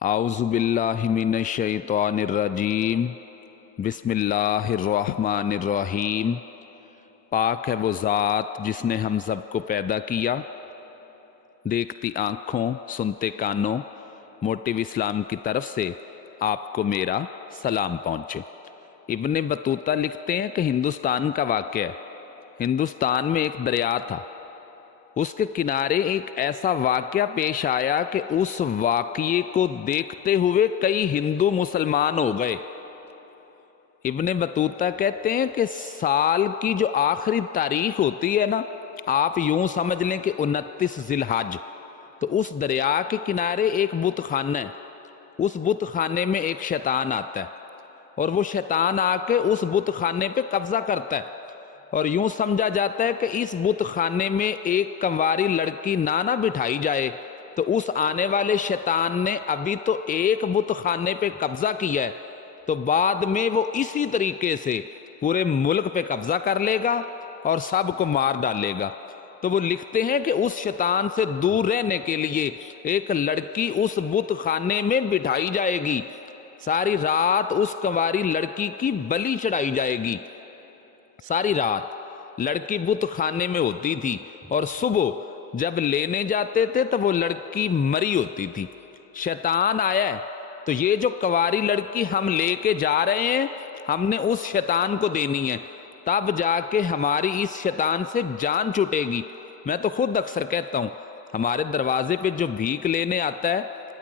اعوذ باللہ من الشیطان الرجیم بسم اللہ الرحمن الرحیم۔ پاک ہے وہ ذات جس نے ہم سب کو پیدا کیا، دیکھتی آنکھوں سنتے کانوں۔ موٹو اسلام کی طرف سے آپ کو میرا سلام پہنچے۔ ابن بطوطہ لکھتے ہیں کہ ہندوستان کا واقعہ ہے۔ ہندوستان میں ایک دریا تھا، اس کے کنارے ایک ایسا واقعہ پیش آیا کہ اس واقعے کو دیکھتے ہوئے کئی ہندو مسلمان ہو گئے۔ ابن بطوطہ کہتے ہیں کہ سال کی جو آخری تاریخ ہوتی ہے نا، آپ یوں سمجھ لیں کہ 29 ذی الحج، تو اس دریا کے کنارے ایک بت خانہ ہے۔ اس بت خانے میں ایک شیطان آتا ہے اور وہ شیطان آ کے اس بت خانے پہ قبضہ کرتا ہے، اور یوں سمجھا جاتا ہے کہ اس بت خانے میں ایک کنواری لڑکی نہ بٹھائی جائے تو اس آنے والے شیطان نے ابھی تو ایک بت خانے پہ قبضہ کیا ہے، تو بعد میں وہ اسی طریقے سے پورے ملک پہ قبضہ کر لے گا اور سب کو مار ڈالے گا۔ تو وہ لکھتے ہیں کہ اس شیطان سے دور رہنے کے لیے ایک لڑکی اس بت خانے میں بٹھائی جائے گی، ساری رات اس کنواری لڑکی کی بلی چڑھائی جائے گی۔ ساری رات لڑکی بت خانے میں ہوتی تھی اور صبح جب لینے جاتے تھے تو وہ لڑکی مری ہوتی تھی۔ شیطان آیا ہے تو یہ جو کنواری لڑکی ہم لے کے جا رہے ہیں، ہم نے اس شیطان کو دینی ہے، تب جا کے ہماری اس شیطان سے جان چھٹے گی۔ میں تو خود اکثر کہتا ہوں، ہمارے دروازے پہ جو بھیک لینے آتا ہے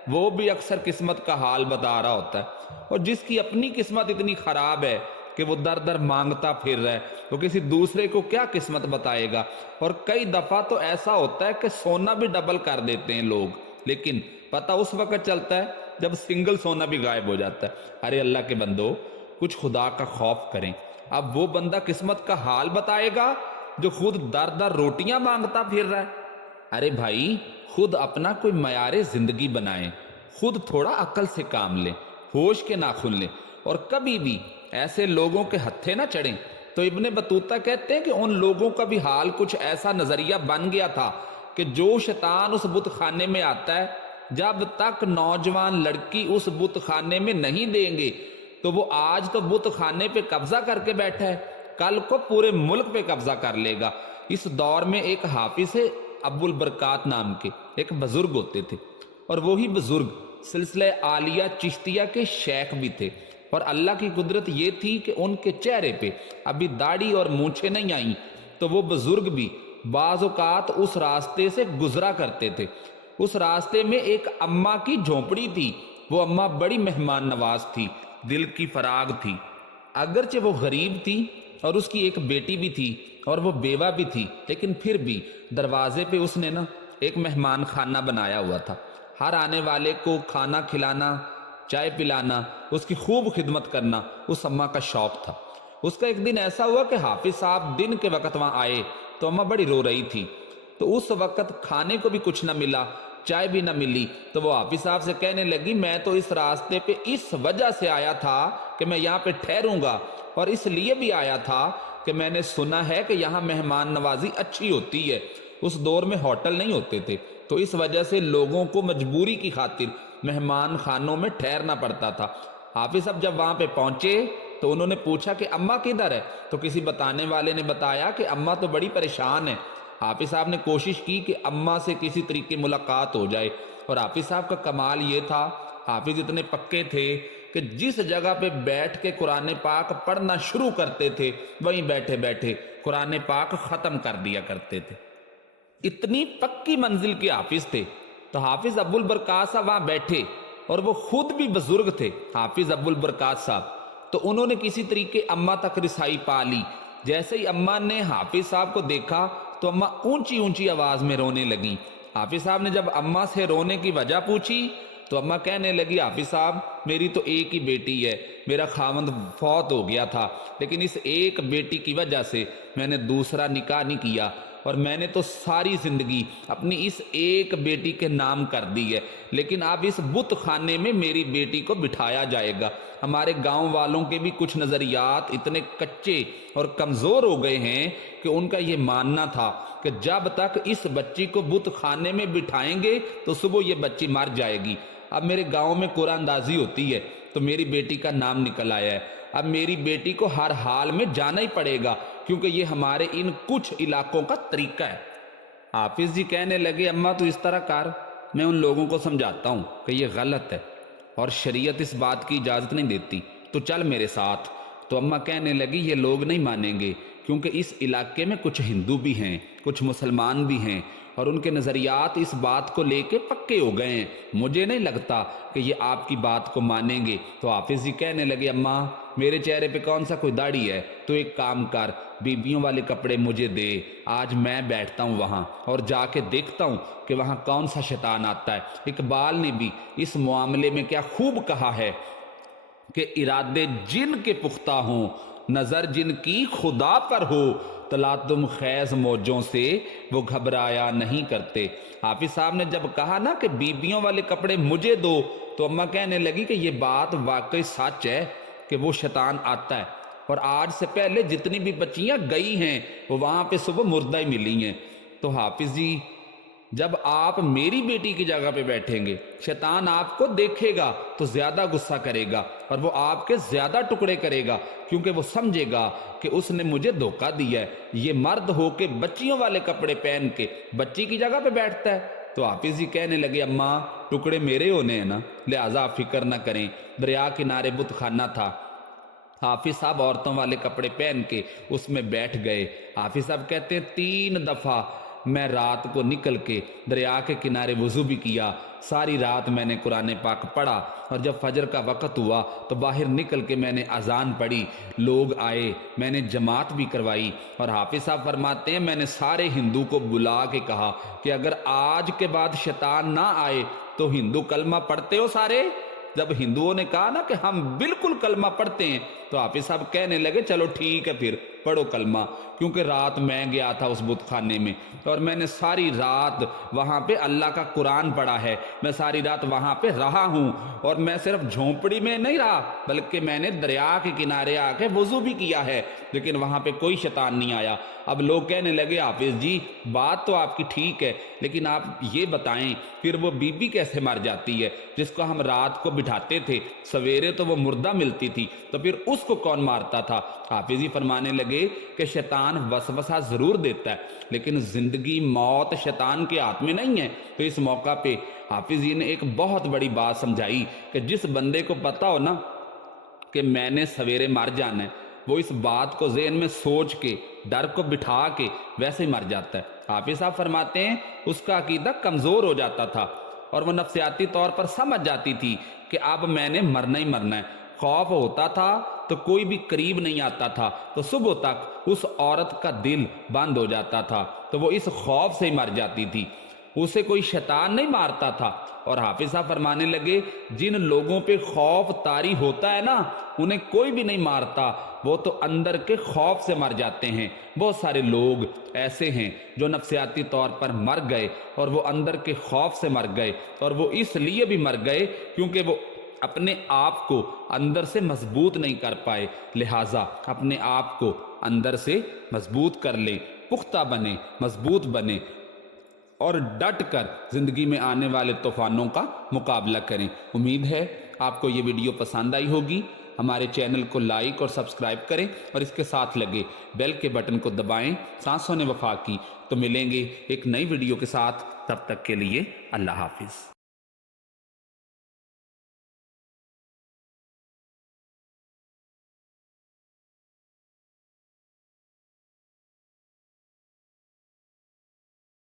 وہ بھی اکثر قسمت کا حال بتا رہا ہوتا ہے، اور جس کی اپنی قسمت اتنی خراب ہے کہ وہ در در مانگتا پھر رہا ہے، وہ کسی دوسرے کو کیا قسمت بتائے گا۔ اور کئی دفعہ تو ایسا ہوتا ہے کہ سونا بھی ڈبل کر دیتے ہیں لوگ، لیکن پتہ اس وقت چلتا ہے جب سنگل سونا بھی غائب ہو جاتا ہے۔ ارے اللہ کے بندو، کچھ خدا کا خوف کریں۔ اب وہ بندہ قسمت کا حال بتائے گا جو خود در در روٹیاں مانگتا پھر رہا ہے۔ ارے بھائی، خود اپنا کوئی معیار زندگی بنائیں، خود تھوڑا عقل سے کام لیں، ہوش کے ناخن لیں، اور کبھی بھی ایسے لوگوں کے ہتھے نہ چڑھیں۔ تو ابن بطوطہ کہتے ہیں کہ ان لوگوں کا بھی حال کچھ ایسا نظریہ بن گیا تھا کہ جو شیطان اس بت خانے میں آتا ہے، جب تک نوجوان لڑکی اس بت خانے میں نہیں دیں گے تو وہ آج تو بت خانے پہ قبضہ کر کے بیٹھا ہے، کل کو پورے ملک پہ قبضہ کر لے گا۔ اس دور میں ایک حافظ ہے ابو البرکات نام کے ایک بزرگ ہوتے تھے، اور وہی بزرگ سلسلہ عالیہ چشتیہ کے شیخ بھی تھے، اور اللہ کی قدرت یہ تھی کہ ان کے چہرے پہ ابھی داڑھی اور مونچھیں نہیں آئیں، تو وہ بزرگ بھی بعض اوقات اس راستے سے گزرا کرتے تھے۔ اس راستے میں ایک اماں کی جھونپڑی تھی، وہ اماں بڑی مہمان نواز تھی، دل کی فراغ تھی، اگرچہ وہ غریب تھی اور اس کی ایک بیٹی بھی تھی اور وہ بیوہ بھی تھی، لیکن پھر بھی دروازے پہ اس نے ایک مہمان خانہ بنایا ہوا تھا۔ ہر آنے والے کو کھانا کھلانا، چائے پلانا، اس کی خوب خدمت کرنا اس اماں کا شوق تھا۔ اس کا ایک دن ایسا ہوا کہ حافظ صاحب دن کے وقت وہاں آئے تو اماں بڑی رو رہی تھی، تو اس وقت کھانے کو بھی کچھ نہ ملا، چائے بھی نہ ملی، تو وہ حافظ صاحب سے کہنے لگی، میں تو اس راستے پہ اس وجہ سے آیا تھا کہ میں یہاں پہ ٹھہروں گا، اور اس لیے بھی آیا تھا کہ میں نے سنا ہے کہ یہاں مہمان نوازی اچھی ہوتی ہے۔ اس دور میں ہوٹل نہیں ہوتے تھے، تو اس وجہ سے لوگوں کو مجبوری کی خاطر مہمان خانوں میں ٹھہرنا پڑتا تھا۔ حافظ صاحب جب وہاں پہ پہنچے تو انہوں نے پوچھا کہ اماں کدھر ہے، تو کسی بتانے والے نے بتایا کہ اماں تو بڑی پریشان ہے۔ حافظ صاحب نے کوشش کی کہ اماں سے کسی طریقے ملاقات ہو جائے، اور حافظ صاحب کا کمال یہ تھا، حافظ اتنے پکے تھے کہ جس جگہ پہ بیٹھ کے قرآن پاک پڑھنا شروع کرتے تھے وہیں بیٹھے بیٹھے قرآن پاک ختم کر دیا کرتے تھے۔ اتنی پکی منزل کے حافظ تھے۔ تو حافظ ابو البرکات صاحب وہاں بیٹھے، اور وہ خود بھی بزرگ تھے حافظ ابو البرکات صاحب، تو انہوں نے کسی طریقے اماں تک رسائی پا لی۔ جیسے ہی اماں نے حافظ صاحب کو دیکھا تو اماں اونچی اونچی آواز میں رونے لگیں۔ حافظ صاحب نے جب اماں سے رونے کی وجہ پوچھی تو اماں کہنے لگی، حافظ صاحب میری تو ایک ہی بیٹی ہے، میرا خاوند فوت ہو گیا تھا، لیکن اس ایک بیٹی کی وجہ سے میں نے دوسرا نکاح نہیں کیا، اور میں نے تو ساری زندگی اپنی اس ایک بیٹی کے نام کر دی ہے، لیکن اب اس بت خانے میں میری بیٹی کو بٹھایا جائے گا۔ ہمارے گاؤں والوں کے بھی کچھ نظریات اتنے کچے اور کمزور ہو گئے ہیں کہ ان کا یہ ماننا تھا کہ جب تک اس بچی کو بت خانے میں بٹھائیں گے تو صبح یہ بچی مر جائے گی۔ اب میرے گاؤں میں قرآن اندازی ہوتی ہے تو میری بیٹی کا نام نکل آیا ہے، اب میری بیٹی کو ہر حال میں جانا ہی پڑے گا کیونکہ یہ ہمارے ان کچھ علاقوں کا طریقہ ہے۔ حافظ جی کہنے لگے اماں تو اس طرح کر، میں ان لوگوں کو سمجھاتا ہوں کہ یہ غلط ہے اور شریعت اس بات کی اجازت نہیں دیتی، تو چل میرے ساتھ۔ تو اماں کہنے لگی یہ لوگ نہیں مانیں گے کیونکہ اس علاقے میں کچھ ہندو بھی ہیں، کچھ مسلمان بھی ہیں اور ان کے نظریات اس بات کو لے کے پکے ہو گئے ہیں، مجھے نہیں لگتا کہ یہ آپ کی بات کو مانیں گے۔ تو حافظ جی کہنے لگے اماں میرے چہرے پہ کون سا کوئی داڑھی ہے، تو ایک کام کر، بیبیوں والے کپڑے مجھے دے، آج میں بیٹھتا ہوں وہاں اور جا کے دیکھتا ہوں کہ وہاں کون سا شیطان آتا ہے۔ اقبال نے بھی اس معاملے میں کیا خوب کہا ہے کہ ارادے جن کے پختہ ہوں، نظر جن کی خدا پر ہو، تلاطم خیز موجوں سے وہ گھبرایا نہیں کرتے۔ حافظ صاحب نے جب کہا نا کہ بیبیوں والے کپڑے مجھے دو، تو اماں کہنے لگی کہ یہ بات واقعی سچ ہے کہ وہ شیطان آتا ہے، اور آج سے پہلے جتنی بھی بچیاں گئی ہیں وہ وہاں پہ صبح مردہ ہی ملی ہیں۔ تو حافظ جی جب آپ میری بیٹی کی جگہ پہ بیٹھیں گے، شیطان آپ کو دیکھے گا تو زیادہ غصہ کرے گا اور وہ آپ کے زیادہ ٹکڑے کرے گا کیونکہ وہ سمجھے گا کہ اس نے مجھے دھوکہ دیا ہے، یہ مرد ہو کے بچیوں والے کپڑے پہن کے بچی کی جگہ پہ بیٹھتا ہے۔ تو حافظ جی کہنے لگے اماں ٹکڑے میرے ہونے ہیں نا، لہٰذا آپ فکر نہ کریں۔ دریا کنارے بت خانہ تھا، حافظ صاحب عورتوں والے کپڑے پہن کے اس میں بیٹھ گئے۔ حافظ صاحب کہتے ہیں 3 دفعہ میں رات کو نکل کے دریا کے کنارے وضو بھی کیا، ساری رات میں نے قرآن پاک پڑھا، اور جب فجر کا وقت ہوا تو باہر نکل کے میں نے اذان پڑھی، لوگ آئے، میں نے جماعت بھی کروائی، اور حافظ صاحب فرماتے ہیں میں نے سارے ہندو کو بلا کے کہا کہ اگر آج کے بعد شیطان نہ آئے تو ہندو کلمہ پڑھتے ہو سارے؟ جب ہندوؤں نے کہا نا کہ ہم بالکل کلمہ پڑھتے ہیں، تو حافظ صاحب کہنے لگے چلو ٹھیک ہے پھر پڑھو کلمہ، کیونکہ رات میں گیا تھا اس بت خانے میں اور میں نے ساری رات وہاں پہ اللہ کا قرآن پڑھا ہے، میں ساری رات وہاں پہ رہا ہوں، اور میں صرف جھونپڑی میں نہیں رہا بلکہ میں نے دریا کے کنارے آ کے وضو بھی کیا ہے، لیکن وہاں پہ کوئی شیطان نہیں آیا۔ اب لوگ کہنے لگے حافظ جی بات تو آپ کی ٹھیک ہے، لیکن آپ یہ بتائیں پھر وہ بی بی کیسے مر جاتی ہے جس کو ہم رات کو بٹھاتے تھے، سویرے تو وہ مردہ ملتی تھی، تو پھر اس کو کون مارتا تھا؟ حافظ جی فرمانے لگے کہ شیطان وسوسہ ضرور دیتا ہے لیکن زندگی موت شیطان کے ہاتھ میں نہیں ہے۔ تو اس موقع پہ حافظ جی نے ایک بہت بڑی بات سمجھائی کہ جس بندے کو پتا ہو نا کہ میں نے سویرے مر جانا ہے، وہ اس بات کو ذہن میں سوچ کے ڈر کو بٹھا کے ویسے ہی مر جاتا ہے۔ حافظ صاحب فرماتے ہیں اس کا عقیدہ کمزور ہو جاتا تھا اور وہ نفسیاتی طور پر سمجھ جاتی تھی کہ اب میں نے مرنا ہی مرنا ہے۔ خوف ہوتا تھا تو کوئی بھی قریب نہیں آتا تھا، تو صبح تک اس عورت کا دل بند ہو جاتا تھا، تو وہ اس خوف سے ہی مر جاتی تھی، اسے کوئی شیطان نہیں مارتا تھا۔ اور حافظ صاحب فرمانے لگے جن لوگوں پہ خوف طاری ہوتا ہے نا انہیں کوئی بھی نہیں مارتا، وہ تو اندر کے خوف سے مر جاتے ہیں۔ بہت سارے لوگ ایسے ہیں جو نفسیاتی طور پر مر گئے اور وہ اندر کے خوف سے مر گئے، اور وہ اس لیے بھی مر گئے کیونکہ وہ اپنے آپ کو اندر سے مضبوط نہیں کر پائے، لہٰذا اپنے آپ کو اندر سے مضبوط کر لیں، پختہ بنے، مضبوط بنے اور ڈٹ کر زندگی میں آنے والے طوفانوں کا مقابلہ کریں۔ امید ہے آپ کو یہ ویڈیو پسند آئی ہوگی۔ ہمارے چینل کو لائک اور سبسکرائب کریں اور اس کے ساتھ لگے بیل کے بٹن کو دبائیں۔ سانسوں نے وفا کی، تو ملیں گے ایک نئی ویڈیو کے ساتھ، تب تک کے لیے اللہ حافظ۔